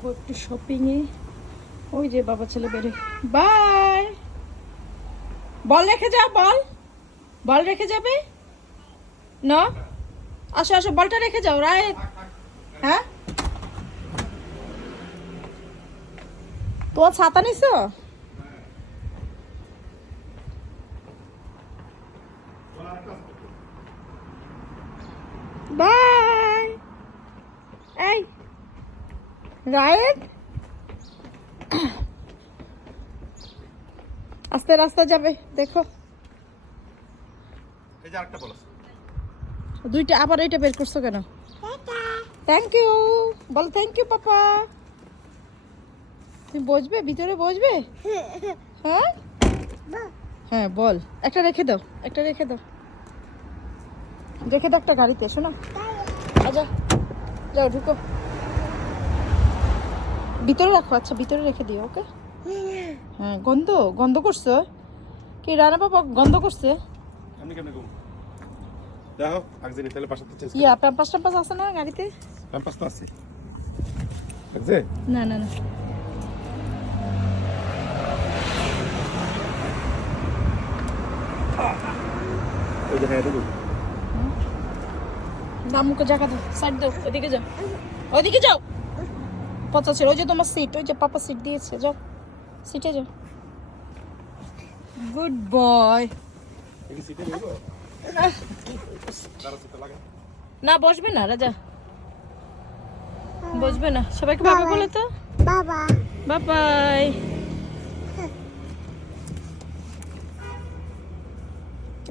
যাব একটু শপিংয়ে ওই যে বাবা ছেলে বেরে বাই! বল রেখে যা, বল। বল রেখে যাবে? না? আসো আসো, বলটা রেখে যাও রায় হ্যাঁ? তোমার ছাতা নিছো? বাই এই রায়েত আস্তে রাস্তা যাবে দেখো। এই যে আরেকটা বল আছে। দুইটা আবার এটা বের করছ কেন? থ্যাংক ইউ বল থ্যাংক ইউ পাপা। তুমি বসবে? ভিতরে বসবে? হ্যাঁ? হ্যাঁ বল। একটা রেখে দাও একটা রেখে দাও। রেখে দাও একটা গাড়িতে শোনো। আচ্ছা যাও ঢুকো। ভিতরে রাখো আচ্ছা ভিতরে রেখে দিও ওকে? হ্যাঁ গন্ধ গন্ধ করছ? কি রানা বাবা গন্ধ করছে? এমনি কেমনে ঘুম দেখো আগজে তাহলে পাশাতে চেঞ্জ ইয়া প্যাম্পাস ট্যাম্পাস আছে না গাড়িতে? ক্যাম্পাস তো আছে। আগজে না না না। ওই যে হ্যাঁ দেখো। দামুকে জায়গা দাও সাইড দাও ওইদিকে যাও। ওইদিকে যাও। পচা ছিল ওই যে তোমার সিট ওই যে পাপা সিট দিয়েছে যাও সিটে যাও। গুড বয় না বসবে না রাজা। বসবে না। সবাইকে বাবা বলে তো? বাবা। বাবাই।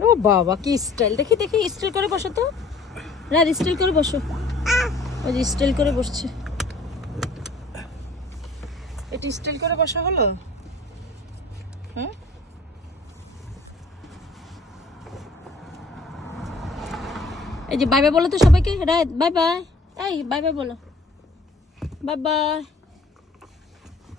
ও বাবা কি স্টাইল দেখি দেখি স্টাইল করে বসো তো। না স্টাইল করে বসো। ওই যে স্টাইল করে বসছে। এটা স্টিল করে বসা হলো? হুম? এই যে বাই বাই বলো তো সবাইকে রায় বাই বাই। এই, বাই বাই বলো। Bye bye.